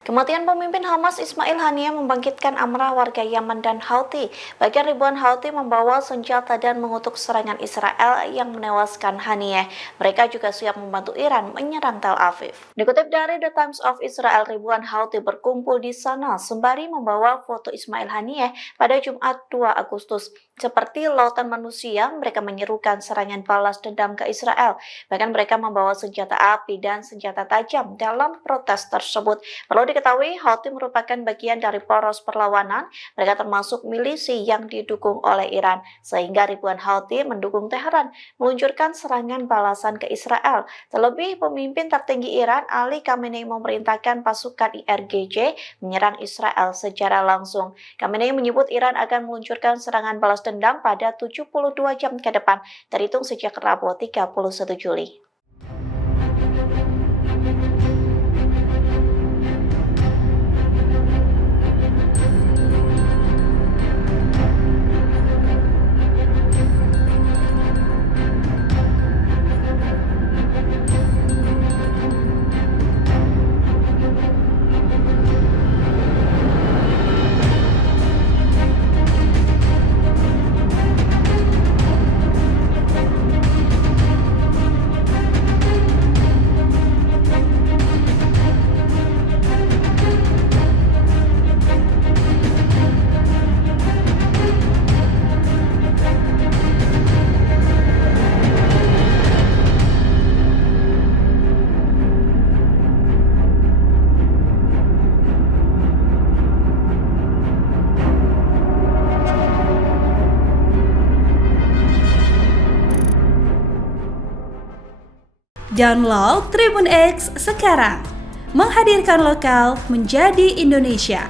Kematian pemimpin Hamas Ismail Haniyeh membangkitkan amarah warga Yaman dan Houthi. Bahkan ribuan Houthi membawa senjata dan mengutuk serangan Israel yang menewaskan Haniyeh. Mereka juga siap membantu Iran menyerang Tel Aviv. Dikutip dari The Times of Israel, ribuan Houthi berkumpul di sana sembari membawa foto Ismail Haniyeh pada Jumat 2 Agustus. Seperti lautan manusia, mereka menyerukan serangan balas dendam ke Israel. Bahkan mereka membawa senjata api dan senjata tajam dalam protes tersebut. Perlu diketahui, Houthi merupakan bagian dari poros perlawanan. Mereka termasuk milisi yang didukung oleh Iran, sehingga ribuan Houthi mendukung Teheran meluncurkan serangan balasan ke Israel. Terlebih, pemimpin tertinggi Iran, Ali Khamenei, memerintahkan pasukan IRGC menyerang Israel secara langsung. Khamenei menyebut Iran akan meluncurkan serangan balas dendam pada 72 jam ke depan, terhitung sejak Rabu 31 Juli. Download Tribun X sekarang, menghadirkan lokal menjadi Indonesia.